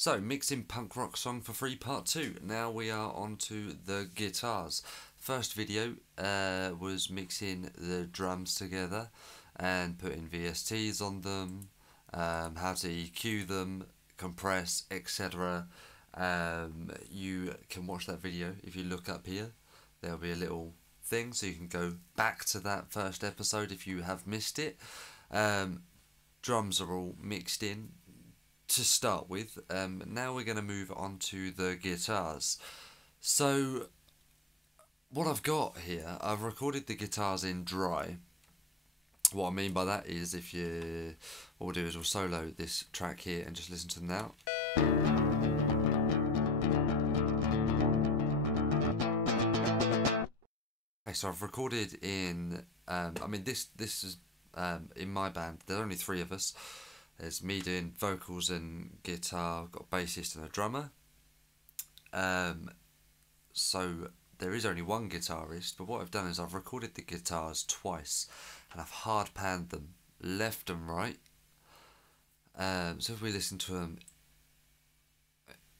So, mixing punk rock song for free part 2. Now we are on to the guitars. First video was mixing the drums together and putting VSTs on them, how to EQ them, compress, etc. You can watch that video if you look up here. There'll be a little thing so you can go back to that first episode if you have missed it. Drums are all mixed in to start with. Now we're going to move on to the guitars. So what I've got here, I've recorded the guitars in dry. What I mean by that is, if you, what we'll do is we'll solo this track here and just listen to them now. Okay, so I've recorded in, I mean this is in my band, there's only 3 of us. There's me doing vocals and guitar, I've got a bassist and a drummer. So there is only one guitarist, but what I've done is I've recorded the guitars twice and I've hard panned them left and right. So if we listen to them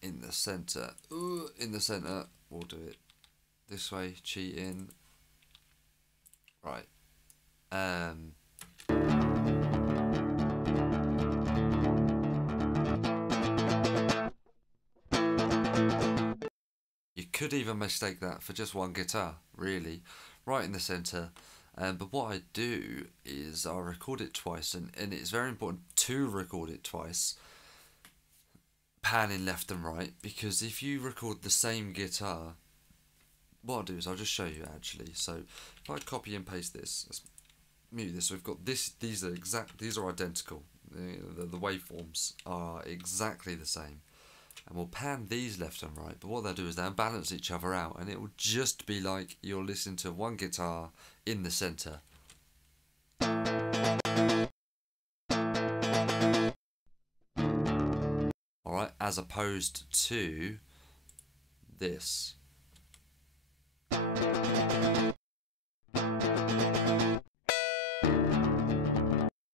in the centre, we'll do it this way, cheating. Right. You could even mistake that for just one guitar, really, right in the centre. But what I do is I record it twice, and it's very important to record it twice, panning left and right, because if you record the same guitar, what I'll do is I'll just show you actually. So if I copy and paste this, let's mute this. So we've got this. These are identical. The waveforms are exactly the same. And we'll pan these left and right, but what they'll do is they'll balance each other out, and it will just be like you're listening to one guitar in the centre. Alright, as opposed to this.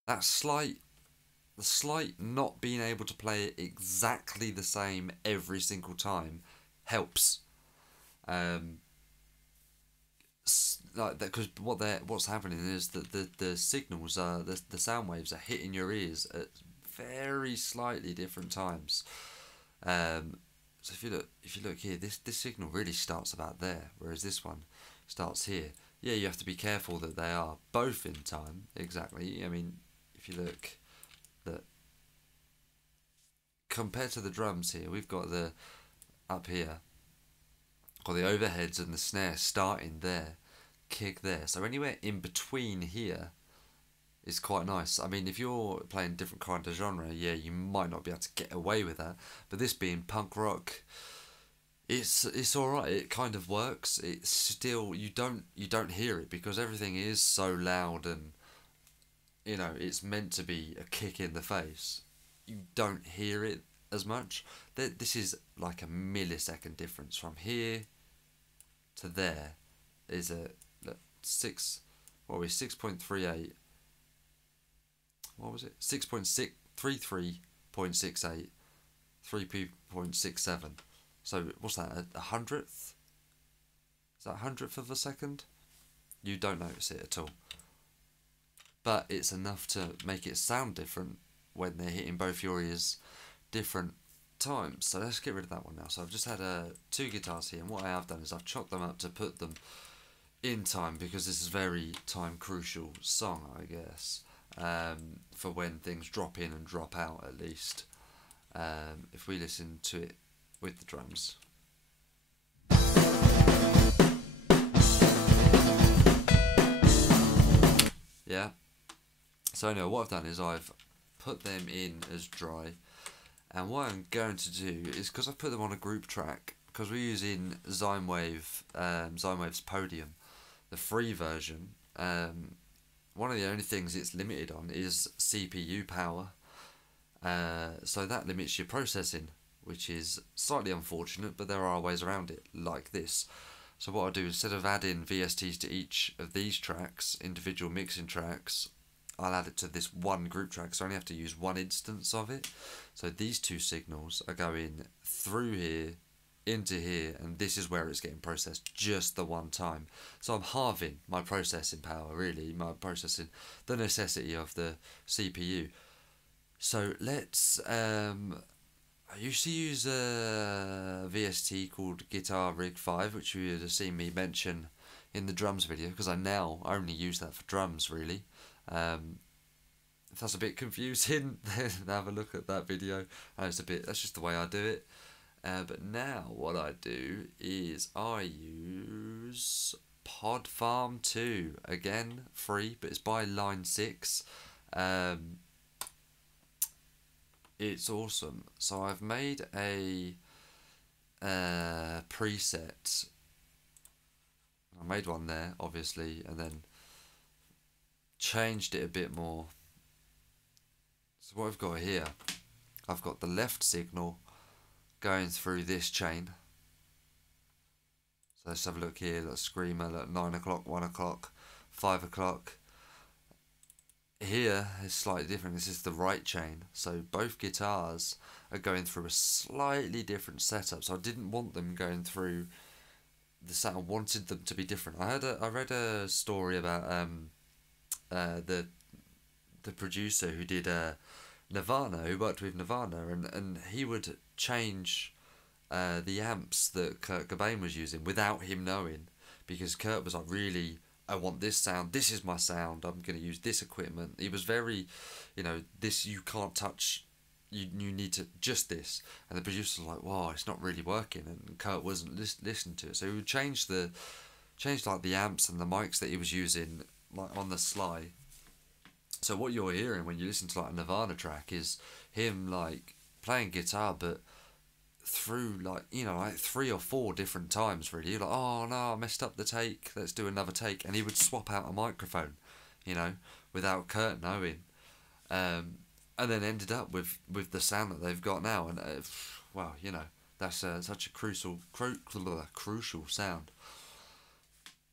That the slight not being able to play it exactly the same every single time helps. Like that, because what's happening is that the signals are the sound waves are hitting your ears at very slightly different times. So if you look here, this signal really starts about there, whereas this one starts here. Yeah, you have to be careful that they are both in time exactly. I mean, if you look, that compared to the drums here, we've got the up here, got the overheads and the snare starting there, kick there. So anywhere in between here is quite nice. I mean, if you're playing different kind of genre, yeah, you might not be able to get away with that. But this being punk rock, it's all right. It kind of works. It's still, you don't hear it because everything is so loud, and you know, it's meant to be a kick in the face. You don't hear it as much. This is like a millisecond difference from here to there. Is a 6.38. What was it? 6.633.68, 3p.67. So what's that? A hundredth? Is that a hundredth of a second? You don't notice it at all. But it's enough to make it sound different when they're hitting both your ears different times. So let's get rid of that one now. So I've just had 2 guitars here, and what I have done is I've chopped them up to put them in time, because this is a very time crucial song, I guess, for when things drop in and drop out at least. If we listen to it with the drums. Yeah. So anyway, what I've done is I've put them in as dry, and what I'm going to do is, because I've put them on a group track, because we're using Zinewave's Podium, the free version, one of the only things it's limited on is CPU power, so that limits your processing, which is slightly unfortunate, but there are ways around it, like this. So what I do, instead of adding VSTs to each of these tracks, individual mixing tracks, I'll add it to this one group track, so I only have to use one instance of it. So these two signals are going through here, into here, and this is where it's getting processed just the one time. So I'm halving my processing power, really, my processing, the necessity of the CPU. So let's, I used to use a VST called Guitar Rig 5, which you would have seen me mention in the drums video, because I now only use that for drums, really. If that's a bit confusing, then have a look at that video. That's just the way I do it. But now what I do is I use Pod Farm 2, again free, but it's by Line 6. It's awesome. So I've made a preset. I made one there, obviously, and then changed it a bit more. So what I've got here, I've got the left signal going through this chain. So let's have a look here. That's screamer at 9 o'clock, 1 o'clock, 5 o'clock. Here is slightly different. This is the right chain. So both guitars are going through a slightly different setup. So I didn't want them going through the sound. I wanted them to be different. I read a story about the producer who did Nirvana, who worked with Nirvana, and he would change the amps that Kurt Cobain was using without him knowing, because Kurt was like, really, I want this sound, this is my sound, I'm going to use this equipment. He was very, this you can't touch, you need to, just this. And the producer was like, wow, it's not really working, and Kurt wasn't listening to it. So he would change like the amps and the mics that he was using, like on the sly. So what you're hearing when you listen to like a Nirvana track is him like playing guitar, but through like 3 or 4 different times, really. You're like, oh no, I messed up the take, let's do another take. And he would swap out a microphone, without Kurt knowing, and then ended up with the sound that they've got now. And wow, that's such a crucial sound.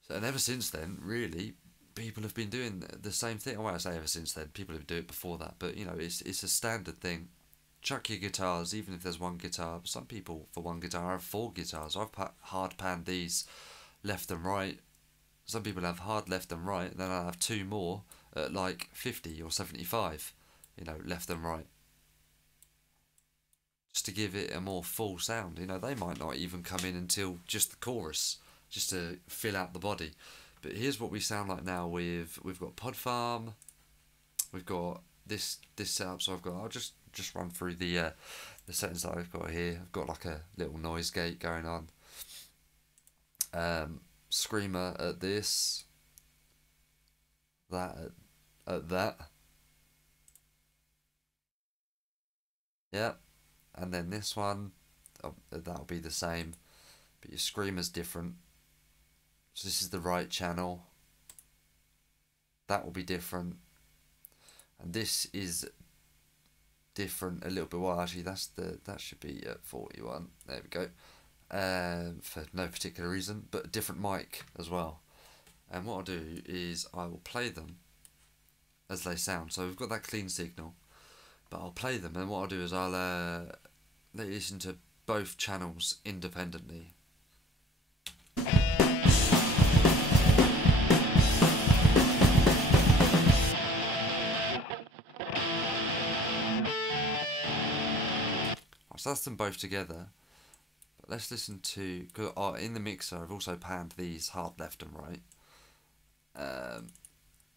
So, and ever since then, really, people have been doing the same thing. Well, I say ever since then, people have done it before that, but it's a standard thing. Chuck your guitars, even if there's one guitar. Some people, for one guitar, have 4 guitars. I've hard panned these left and right. Some people have hard left and right, and then I have 2 more at like 50 or 75, left and right. Just to give it a more full sound. They might not even come in until just the chorus, just to fill out the body. But here's what we sound like now. We've got Pod Farm, we've got this setup. So I'll just run through the settings that I've got here. I've got like a little noise gate going on. Screamer at this, that at that. Yep. And then this one, that'll be the same, but your screamer's different. So this is the right channel. That will be different. And this is different a little bit. Well, actually, that should be at 41. There we go. For no particular reason, but a different mic as well. And what I'll do is I will play them as they sound. So we've got that clean signal, but I'll play them, and what I'll do is I'll let you listen to both channels independently. So that's them both together. But let's listen to, cause in the mixer I've also panned these hard left and right.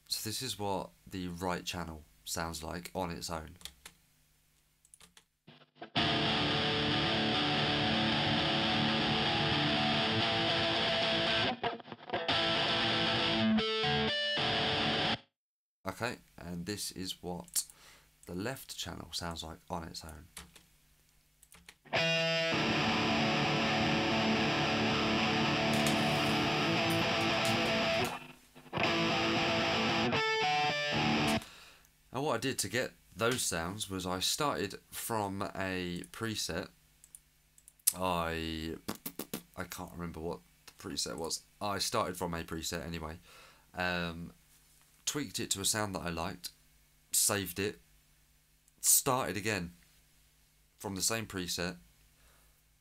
So this is what the right channel sounds like on its own. Okay, and this is what the left channel sounds like on its own. And what I did to get those sounds was I started from a preset. I can't remember what the preset was. I started from a preset anyway. Tweaked it to a sound that I liked, saved it, started again from the same preset,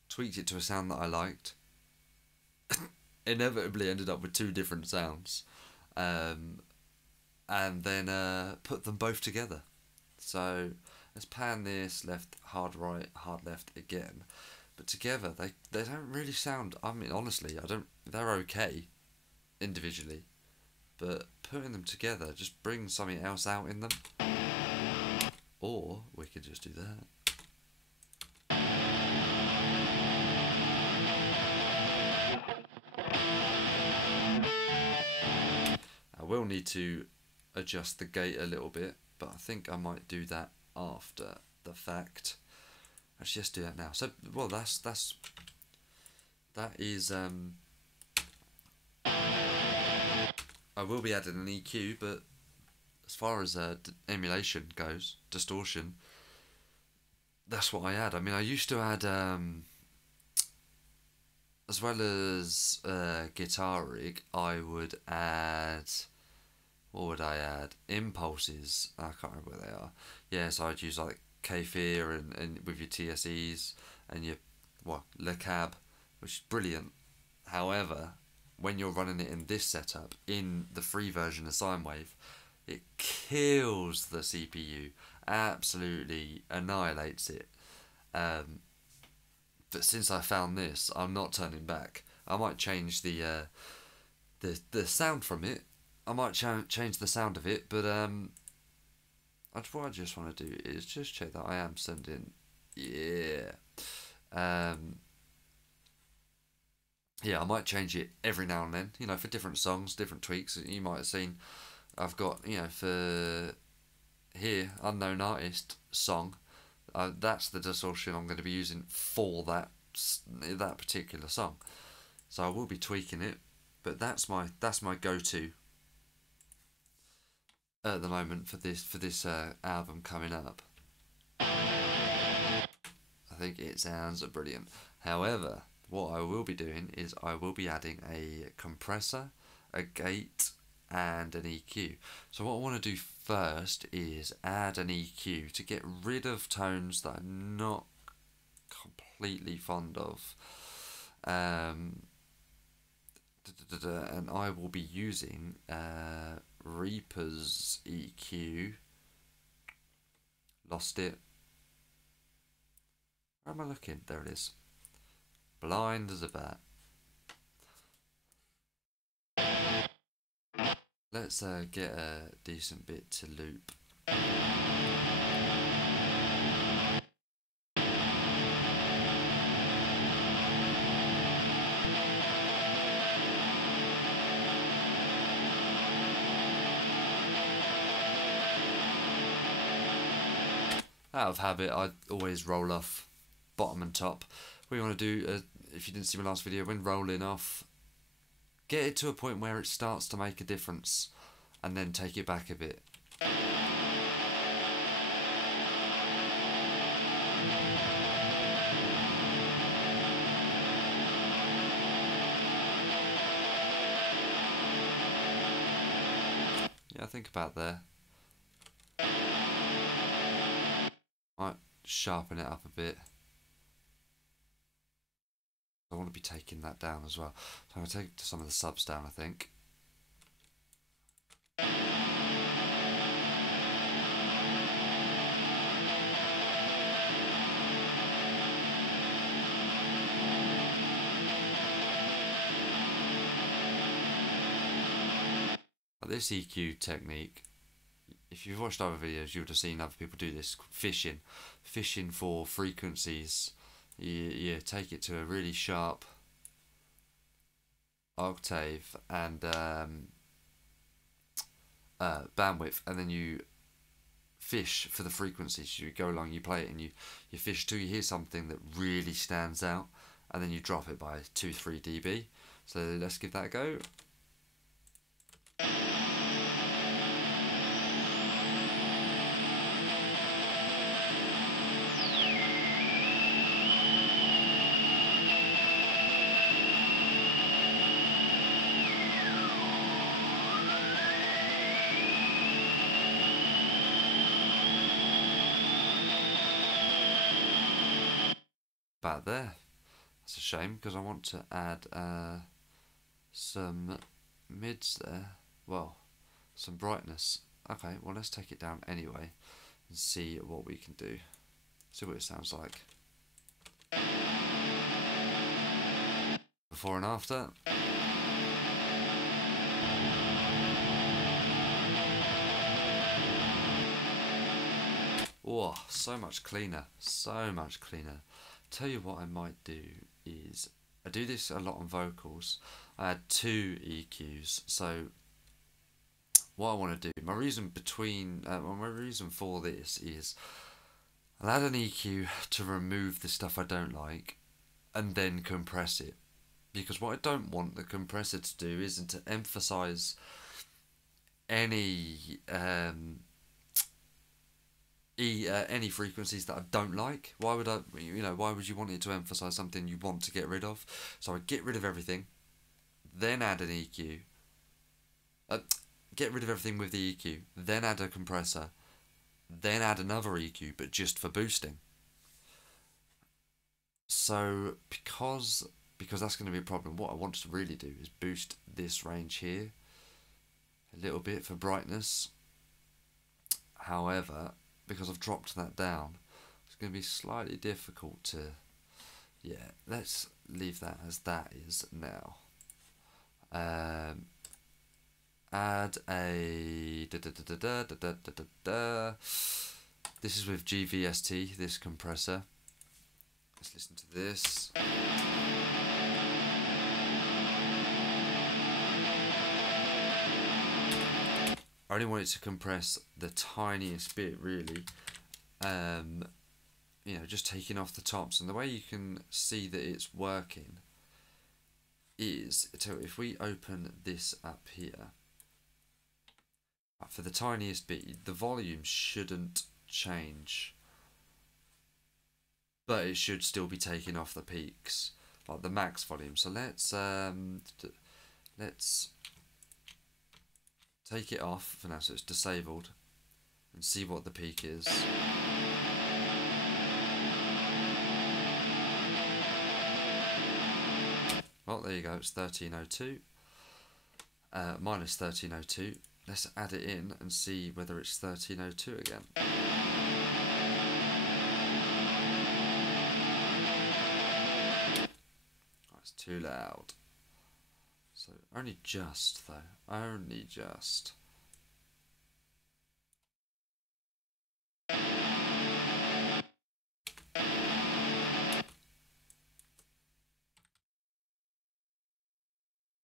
tweaked it to a sound that I liked, inevitably ended up with two different sounds, and then put them both together. So let's pan this left, hard right, hard left again. But together, they don't really sound. I mean, honestly, I don't. They're okay individually, but putting them together just brings something else out in them. Or we could just do that. I will need to adjust the gate a little bit, but I think I might do that after the fact. Let's just do that now. So, well, that is I will be adding an EQ, but as far as emulation goes, distortion, that's what I add. I mean, I used to add as well as guitar rig, I would add. What would I add? Impulses. I can't remember where they are. Yeah, so I'd use like Kfir and with your TSEs and your Le Cab, which is brilliant. However, when you're running it in this setup, in the free version of sine wave, it kills the CPU, absolutely annihilates it. But since I found this, I'm not turning back. I might change the sound from it. I might change the sound of it, but what I just want to do is just check that I am sending. Yeah. Yeah, I might change it every now and then, you know, for different songs, different tweaks. You might have seen I've got, you know, for here, Unknown Artist song, that's the distortion I'm going to be using for that particular song. So I will be tweaking it, but that's my go-to at the moment for this album coming up. I think it sounds brilliant. However, what I will be doing is I will be adding a compressor, a gate, and an EQ. So what I want to do first is add an EQ to get rid of tones that I'm not completely fond of. And I will be using Reaper's EQ. Lost it. Where am I looking? There it is. Blind as a bat. Let's get a decent bit to loop. Out of habit, I always roll off bottom and top. What you want to do, if you didn't see my last video, when rolling off, get it to a point where it starts to make a difference, and then take it back a bit. Yeah, think about there. Might sharpen it up a bit. I want to be taking that down as well. So I'm going to take some of the subs down, I think. This EQ technique, if you've watched other videos, you would have seen other people do this. Fishing for frequencies. You take it to a really sharp octave and bandwidth, and then you fish for the frequencies. You go along, you play it, and you fish till you hear something that really stands out, and then you drop it by 2-3 dB. So let's give that a go. about there. That's a shame because I want to add some mids there. Well, some brightness. Okay, well let's take it down anyway and see what we can do. See what it sounds like. Before and after. Oh, so much cleaner. So much cleaner. Tell you what I might do is, I do this a lot on vocals. I add 2 EQs. So what I want to do, my reason for this is I'll add an EQ to remove the stuff I don't like and then compress it. Because what I don't want the compressor to do isn't to emphasize any any frequencies that I don't like. Why would why would you want it to emphasize something you want to get rid of? So I get rid of everything, then add an EQ. Get rid of everything with the EQ, then add a compressor, then add another EQ, but just for boosting. So because that's going to be a problem, what I want to really do is boost this range here a little bit for brightness. However, because I've dropped that down, it's going to be slightly difficult to, yeah, let's leave that as that is now. Add a this is with GVST, this compressor. Let's listen to this. I only want it to compress the tiniest bit, really. Just taking off the tops. And the way you can see that it's working is, if we open this up here, for the tiniest bit, the volume shouldn't change, but it should still be taking off the peaks, like the max volume. So let's take it off for now, so it's disabled, and see what the peak is. Well, there you go, it's 1302, minus 1302. Let's add it in and see whether it's 1302 again. That's too loud. So only just, though, only just.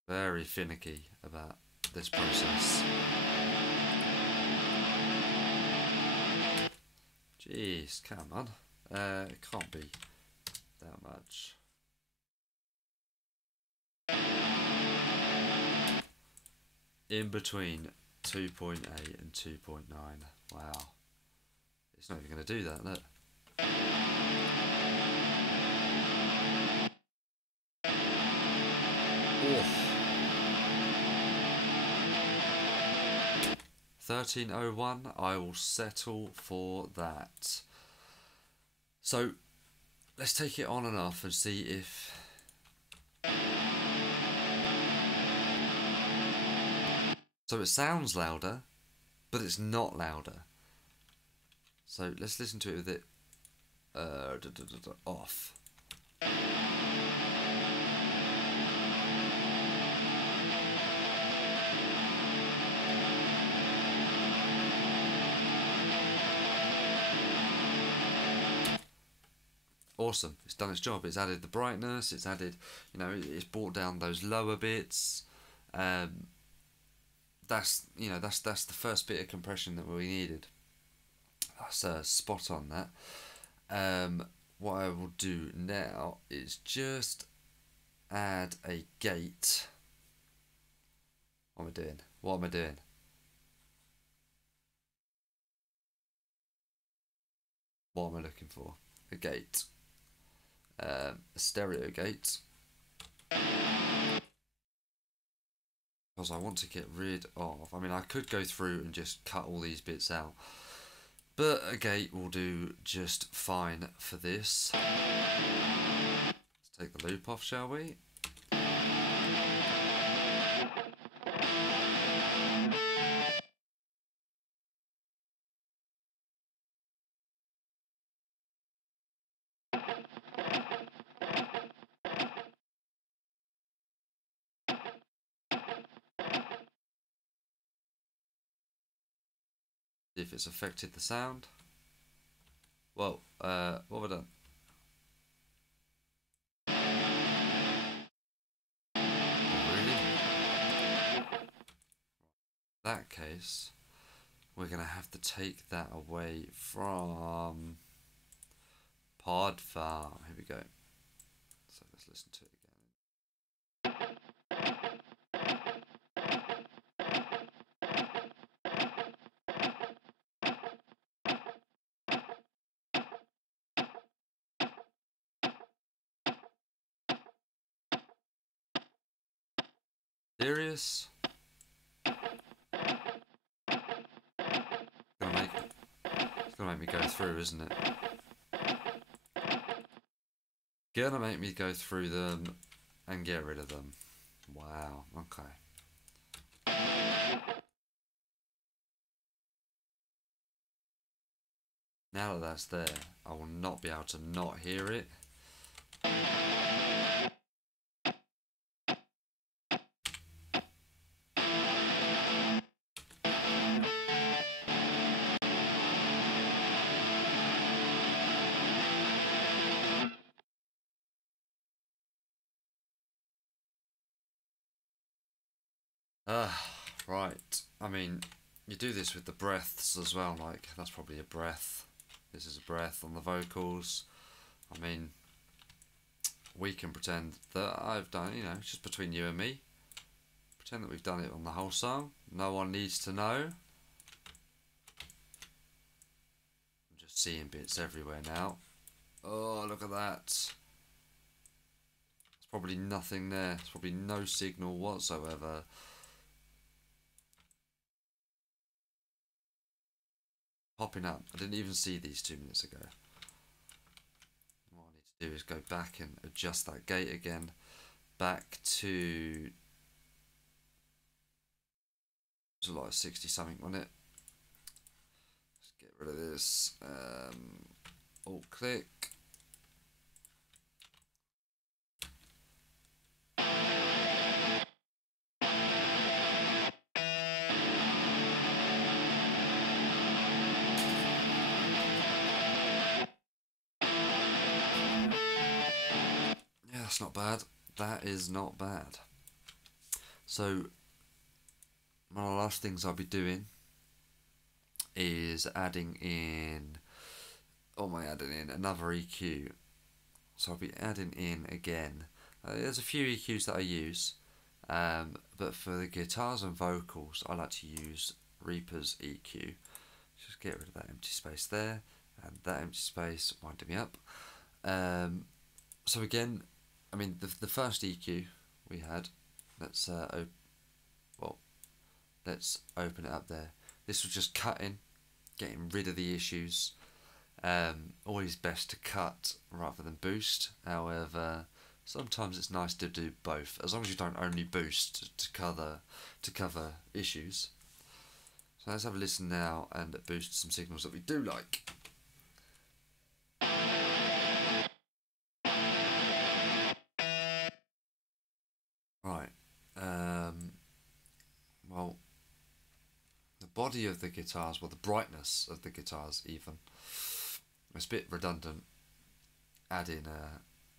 Very finicky about this process. Jeez, come on. It can't be that much. In between 2.8 and 2.9. Wow. It's not even going to do that, look. Oh. 1301, I will settle for that. So let's take it on and off and see if so it sounds louder, but it's not louder. So let's listen to it with it off. Awesome, it's done its job. It's added the brightness, it's added, it's brought down those lower bits. That's the first bit of compression that we needed. That's spot on that. What I will do now is just add a gate. What am I doing? What am I doing? What am I looking for? A gate. A stereo gate. Because I want to get rid of, I could go through and just cut all these bits out, but a gate will do just fine for this. Take the loop off, shall we? See if it's affected the sound. Whoa, what have I done? Oh, really? In that case, we're going to have to take that away from Pod Farm. Here we go. So let's listen to it again. Serious? It's gonna make me go through, isn't it? Gonna make me go through them and get rid of them. Wow, okay. Now that that's there, I will not be able to not hear it. Right. I mean, you do this with the breaths as well, like, that's probably a breath. This is a breath on the vocals. I mean, we can pretend that I've done, you know, just between you and me. Pretend that we've done it on the whole song. No one needs to know. I'm just seeing bits everywhere now. Oh, look at that. There's probably nothing there. There's probably no signal whatsoever. Popping up. I didn't even see these 2 minutes ago. What I need to do is go back and adjust that gate again. Back to... It was a lot of 60 something, wasn't it? Let's get rid of this. Alt click. Yeah, that's not bad. That is not bad. So, one of the last things I'll be doing is adding in... Oh, am I adding in another EQ? So I'll be adding in again. There's a few EQs that I use, but for the guitars and vocals, I like to use Reaper's EQ. Just get rid of that empty space there, and that empty space winding me up. So again, I mean the first EQ we had. Let's let's open it up there. This was just cutting, getting rid of the issues. Always best to cut rather than boost. However, sometimes it's nice to do both, as long as you don't only boost to cover issues. So let's have a listen now and boost some signals that we do like. Right. Well, the body of the guitars, well, the brightness of the guitars even. It's a bit redundant adding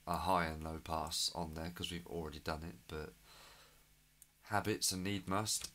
a high and low pass on there because we've already done it, but habits and need must.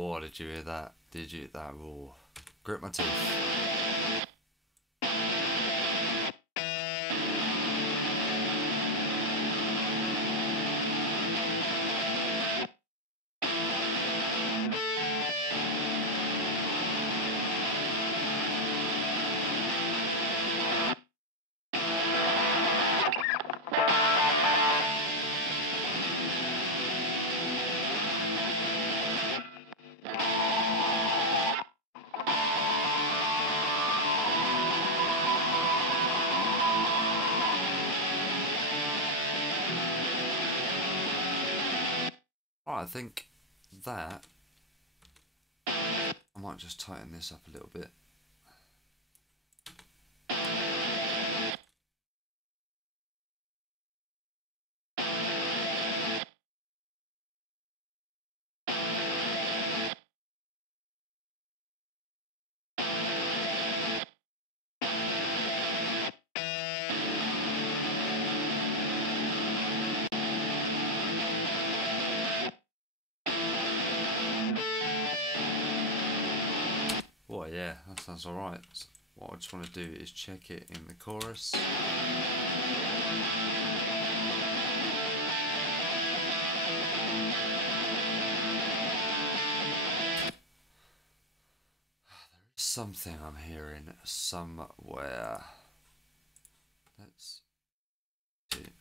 Oh, did you hear that? Did you hear that? Oh, grit my teeth. Right, I think that I might just tighten this up a little bit. Well, yeah, that sounds alright. What I just want to do is check it in the chorus. There is something I'm hearing somewhere. Let's see.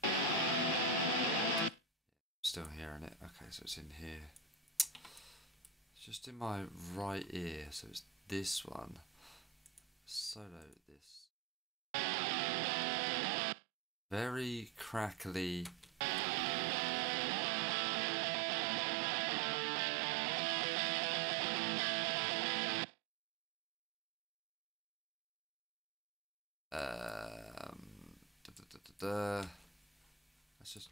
Still hearing it. Okay, so it's in here. It's just in my right ear, so it's this one. Solo this. Very crackly. Let's just.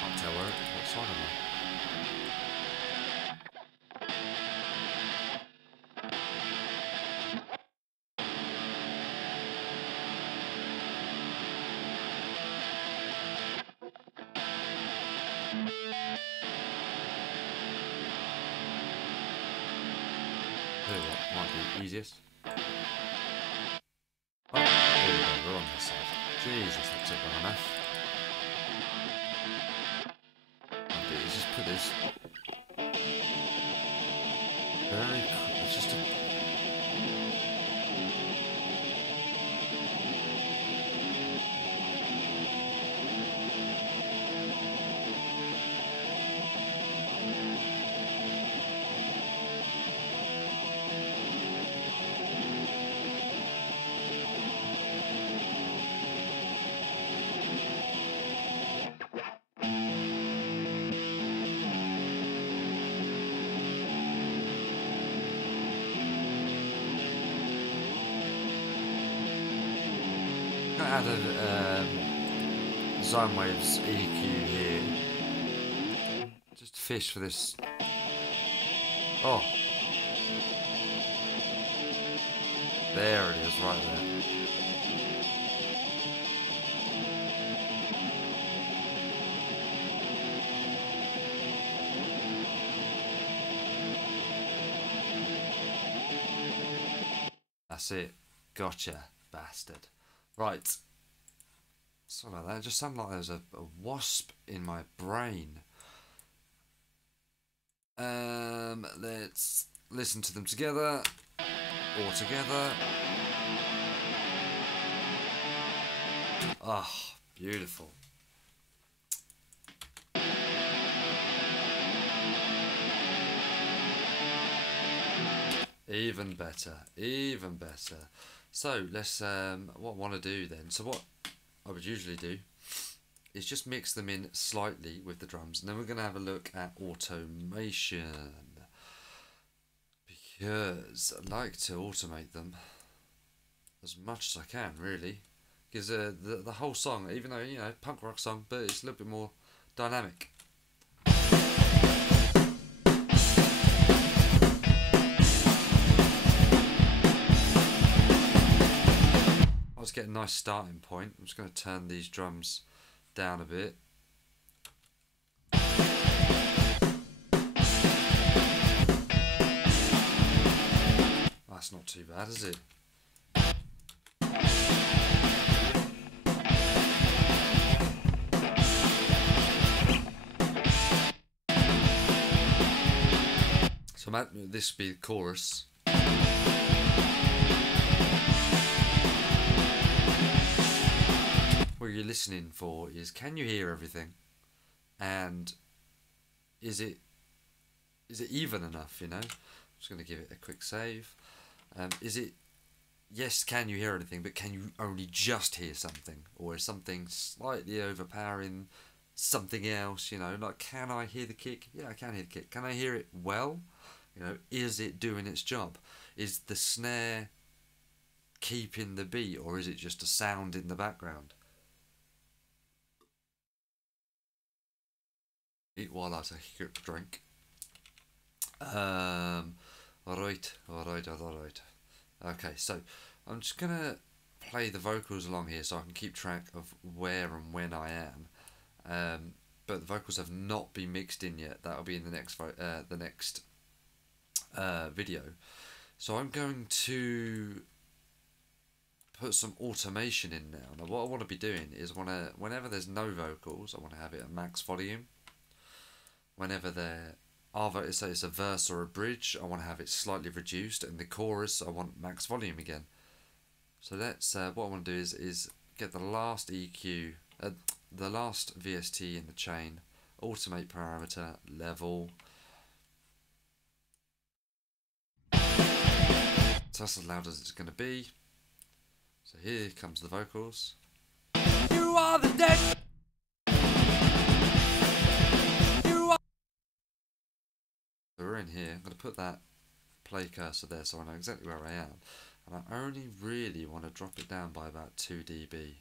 Can't tell what song am I? Tell you what might be easiest. Oh, there we go, we're on this side. Jesus, that took long enough. Let's just put this very quick. It's just a. Add a Zone Waves EQ here. Just fish for this. Oh, there it is, right there. That's it. Gotcha, bastard. Right. Sorry about that. It just sounded like there was a wasp in my brain. Let's listen to them together. All together. Ah, oh, beautiful. Even better. Even better. So let's what I want to do then. So what I would usually do is just mix them in slightly with the drums, and then we're going to have a look at automation, because I like to automate them as much as I can, really, because the whole song, even though, you know, punk rock song, but it's a little bit more dynamic. Let's get a nice starting point. I'm just going to turn these drums down a bit. That's not too bad, is it? So this would be the chorus. What you're listening for is, can you hear everything, and is it is it even enough, you know? I'm just going to give it a quick save. Is it, yes, can you hear anything, but can you only just hear something? Or is something slightly overpowering something else, you know? Like, can I hear the kick? Yeah, I can hear the kick. Can I hear it well? You know, is it doing its job? Is the snare keeping the beat, or is it just a sound in the background? Eat while I take a quick drink. Alright. Okay, so I'm just gonna play the vocals along here so I can keep track of where and when I am. But the vocals have not been mixed in yet. That'll be in the next video. So I'm going to put some automation in now. Now what I want to be doing is whenever there's no vocals, I want to have it at max volume. Whenever there are, say it's a verse or a bridge, I want to have it slightly reduced, and the chorus I want max volume again. So let's what I want to do is get the last EQ, the last VST in the chain, automate parameter, level. So that's as loud as it's going to be. So here comes the vocals. You are the dead. So we're in here. I'm going to put that play cursor there so I know exactly where I am. And I only really want to drop it down by about 2 dB. Which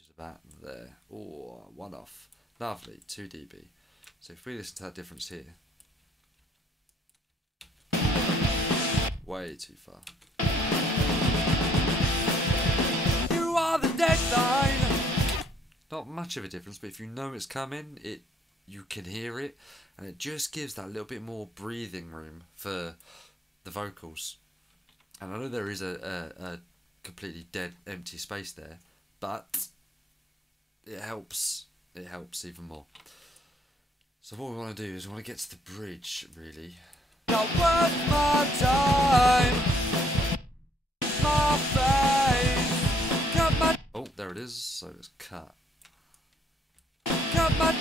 is about there. Oh, one off. Lovely, 2 dB. So if we listen to that difference here. Way too far. You are the deadline. Not much of a difference, but if you know it's coming, you can hear it, and it just gives that little bit more breathing room for the vocals. And I know there is a completely dead, empty space there, but it helps. It helps even more. So what we want to do is we want to get to the bridge, really. Not worth my time, my face, cut my... Oh, there it is, so it's cut. Cut my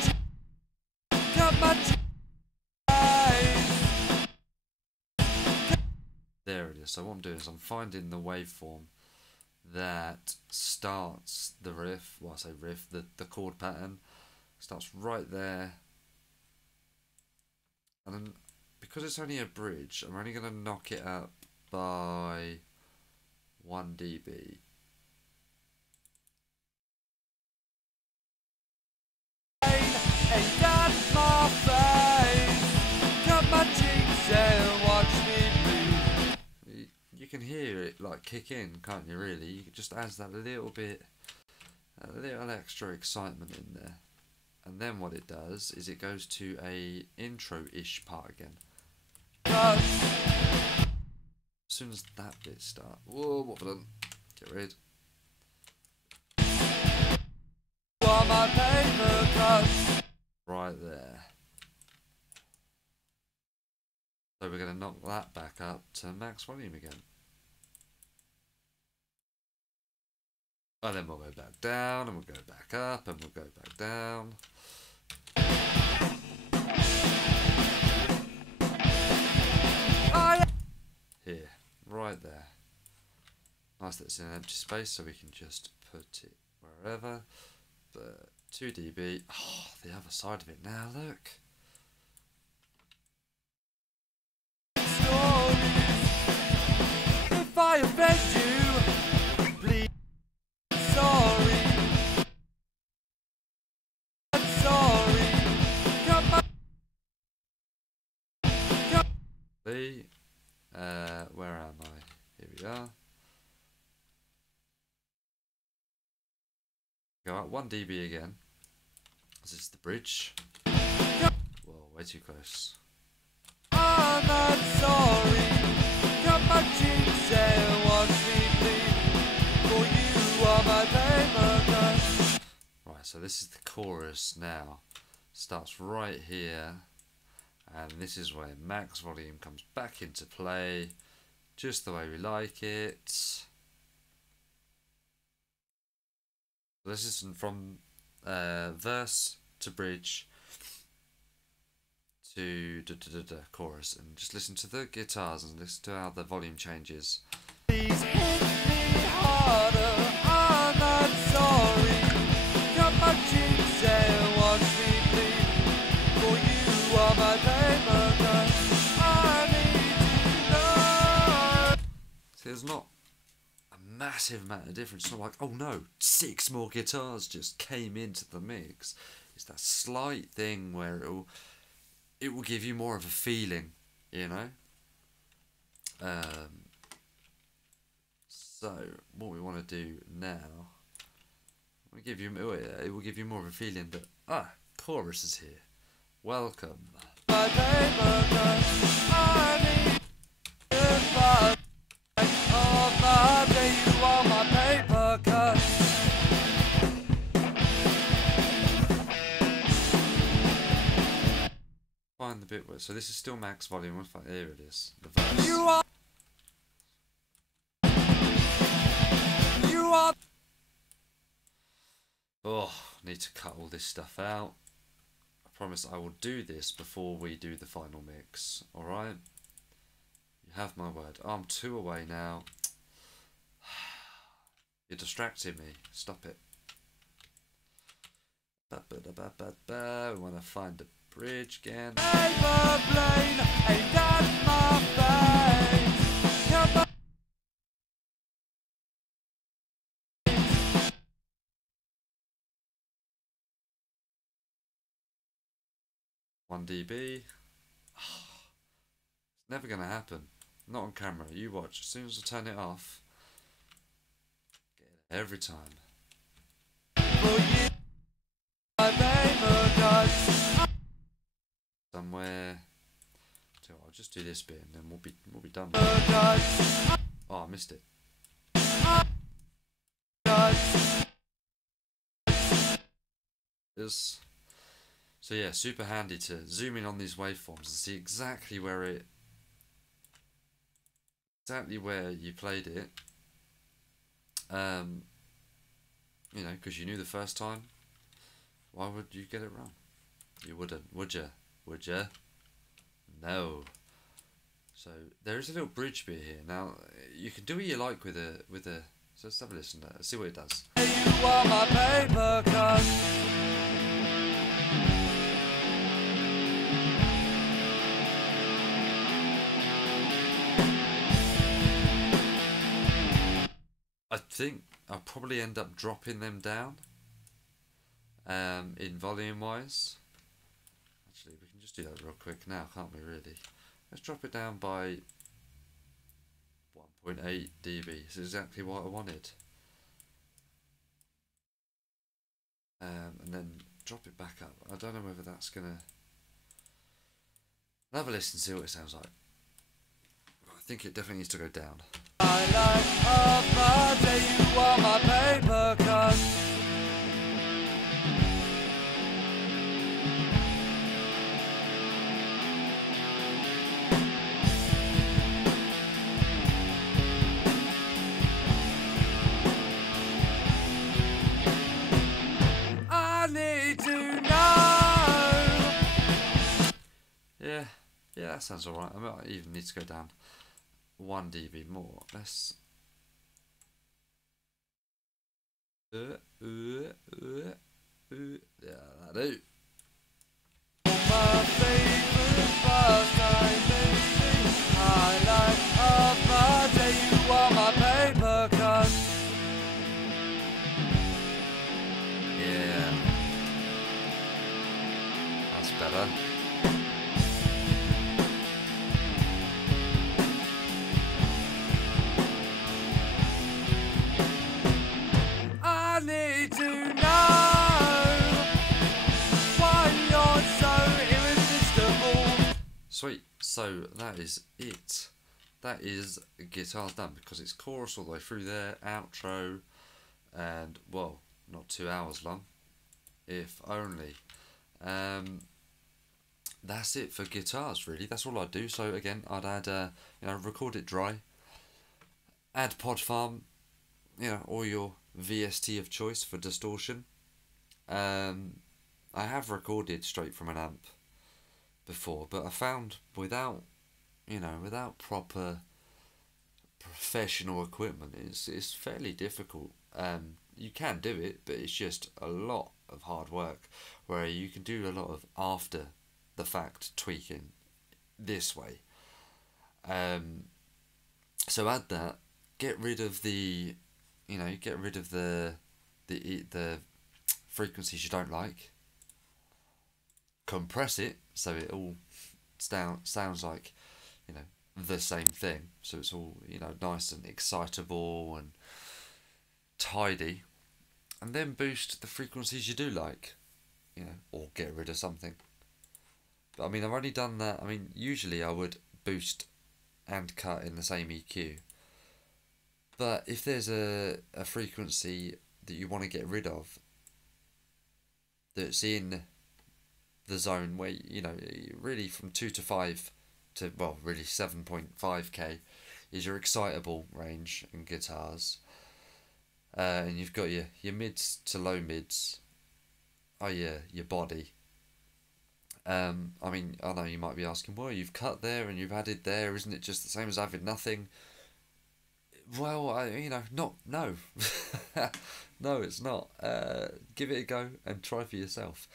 there it is. So what I'm doing is I'm finding the waveform that starts the riff. Well, I say riff, the chord pattern starts right there. And then because it's only a bridge, I'm only going to knock it up by 1 dB. You can hear it like kick in, can't you? Really, it just adds that little bit, a little extra excitement in there. And then what it does is it goes to a intro-ish part again. As soon as that bit starts, whoa, what have I done? Get rid. Right there. So we're going to knock that back up to max volume again. And then we'll go back down, and we'll go back up, and we'll go back down. Here, right there. Nice that it's in an empty space, so we can just put it wherever. But 2 dB. Oh, the other side of it now, look. If I offend you, please, sorry. I'm sorry. Come on. Where am I? Here we are. Go out 1 dB again. This is the bridge. Whoa, way too close. I'm not sorry. Cut my cheeks and watch me bleed. For you are my paper. Right, so this is the chorus now. Starts right here. And this is where max volume comes back into play. Just the way we like it. This is from verse to bridge to chorus and just listen to the guitars and listen to how the volume changes. Please hit me harder, I'm not sorry. Cut my cheeks and watch me bleed. For you are my paper cut. I need to know. See, there's not a massive amount of difference. It's not like, oh no, 6 more guitars just came into the mix. It's that slight thing where it will give you more of a feeling, you know. So what we want to do now, we give you it will give you more of a feeling that chorus is here. Welcome. My paper cut. I need to of my day, you are my paper cut. Find the bit where, so this is still max volume. Here it is. The verse. You are. Oh, need to cut all this stuff out. I promise I will do this before we do the final mix. Alright? You have my word. Oh, I'm 2 away now. You're distracting me. Stop it. We want to find the bridge again. Paper plane, ain't that my face? Come on. 1 dB. It's never going to happen. Not on camera. You watch. As soon as I turn it off, get it every time. For you, my paper cut. Somewhere. So I'll just do this bit and then we'll be done. Oh, I missed it. So yeah, super handy to zoom in on these waveforms and see exactly where you played it. You know, because you knew the first time. Why would you get it wrong? You wouldn't, would you? Would you? No. So there is a little bridge bit here. Now you can do what you like with a. So let's have a listen to that. See what it does. You are my paper cut. I think I'll probably end up dropping them down. In volume wise. Actually, we can just do that real quick now, can't we? Really. Let's drop it down by 1.8 dB. It's exactly what I wanted. And then drop it back up. I don't know whether that's gonna. Have a listen, see what it sounds like. I think it definitely needs to go down. I like of my day, you are my paper cut. I need to know. Yeah, that sounds alright. I might even need to go down 1 dB more. Let's. Yeah, that'll do. My favorite pastime, baby. Highlight of my day, you are my paper cut. Yeah, that's better. I need to know why you're so irresistible. Sweet. So that is it. That is guitars done because it's chorus all the way through there, outro, and well, not 2 hours long, if only. That's it for guitars really. That's all I'd do. So again, I'd add record it dry, add pod farm, or your VST of choice for distortion. I have recorded straight from an amp before, but I found without, without proper professional equipment, it's fairly difficult. You can do it, but it's just a lot of hard work. Where you can do a lot of after the fact tweaking this way. So add that. Get rid of the, get rid of the frequencies you don't like. Compress it so it all sounds like, the same thing. So it's all, nice and excitable and tidy. And then boost the frequencies you do like, or get rid of something. But I mean, I've only done that. I mean, usually I would boost and cut in the same EQ. But if there's a frequency that you want to get rid of, that's in the zone where, really from 2 to 5 to, well, really 7.5k is your excitable range in guitars. And you've got your mids to low mids. Oh yeah, your body. I mean, I know you might be asking, well, you've cut there and you've added there, isn't it just the same as having nothing? Well, not, no. No, it's not. Give it a go and try for yourself.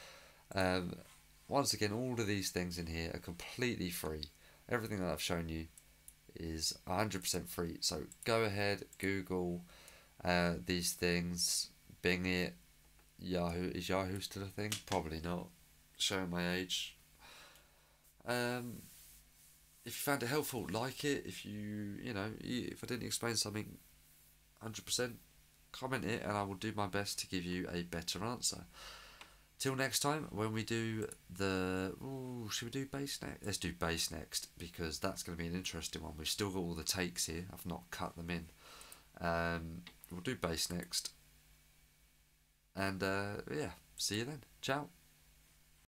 Once again, all of these things in here are completely free. Everything that I've shown you is 100% free. So go ahead, Google these things, Bing it. Yahoo, is Yahoo still a thing? Probably not. Showing my age. If you found it helpful, like it. If if I didn't explain something 100%, comment it and I will do my best to give you a better answer. Till next time, when we do the... Ooh, should we do bass next? Let's do bass next, because that's going to be an interesting one. We've still got all the takes here. I've not cut them in. We'll do bass next. And, yeah, see you then. Ciao.